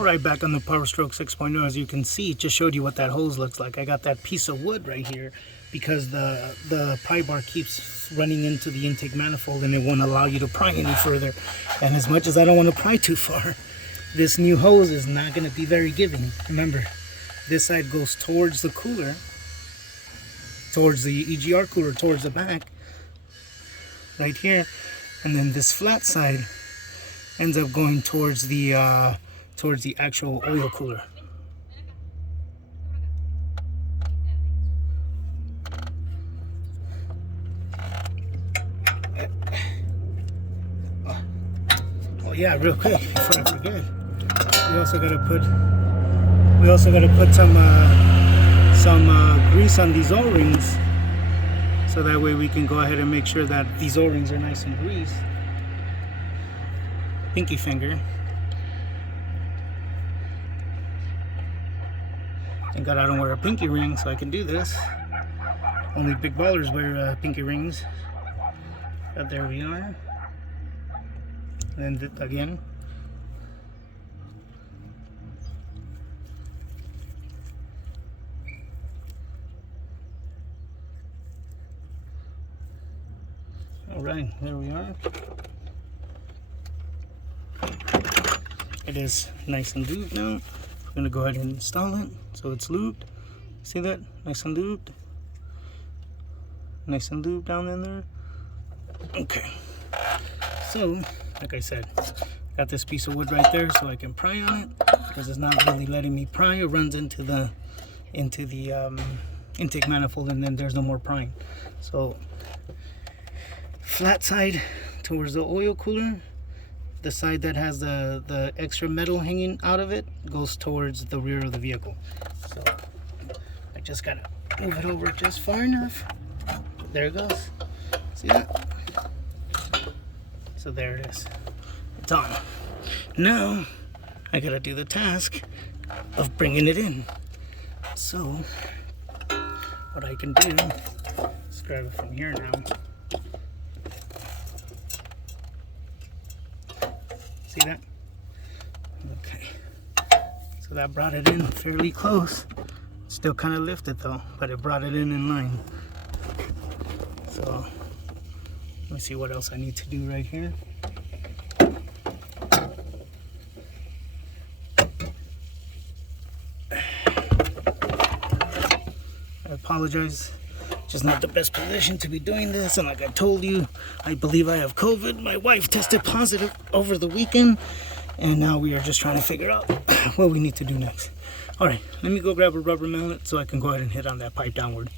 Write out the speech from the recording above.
Alright, back on the Powerstroke 6.0. As you can see, it just showed you what that hose looks like. I got that piece of wood right here because the pry bar keeps running into the intake manifold and it won't allow you to pry any further. And as much as I don't want to pry too far, this new hose is not going to be very giving. Remember, this side goes towards the cooler, towards the EGR cooler, towards the back, right here. And then this flat side ends up going towards the actual oil cooler. Oh yeah, real quick before I forget, we also gotta put some grease on these O-rings, so that way we can go ahead and make sure that these O-rings are nice and greased. Pinky finger. Thank God I don't wear a pinky ring, so I can do this. Only big ballers wear pinky rings. But there we are. And then again. All right, there we are. It is nice and lubed now. We're gonna go ahead and install it so it's lubed. See that? Nice and lubed. Nice and lubed down in there. Okay. So, like I said, got this piece of wood right there so I can pry on it because it's not really letting me pry. It runs into the intake manifold and then there's no more prying. So, flat side towards the oil cooler. The side that has the extra metal hanging out of it goes towards the rear of the vehicle. So I just gotta move it over just far enough. There it goes. See that? So there it is. It's on. Now I gotta do the task of bringing it in. So what I can do, let's grab it from here now. See that? Okay. So that brought it in fairly close. Still kind of lifted though, but it brought it in line. So let me see what else I need to do right here. I apologize. Just not the best position to be doing this, and like I told you, I believe I have COVID. My wife tested positive over the weekend, and now we are just trying to figure out what we need to do next. All right, let me go grab a rubber mallet so I can go ahead and hit on that pipe downward.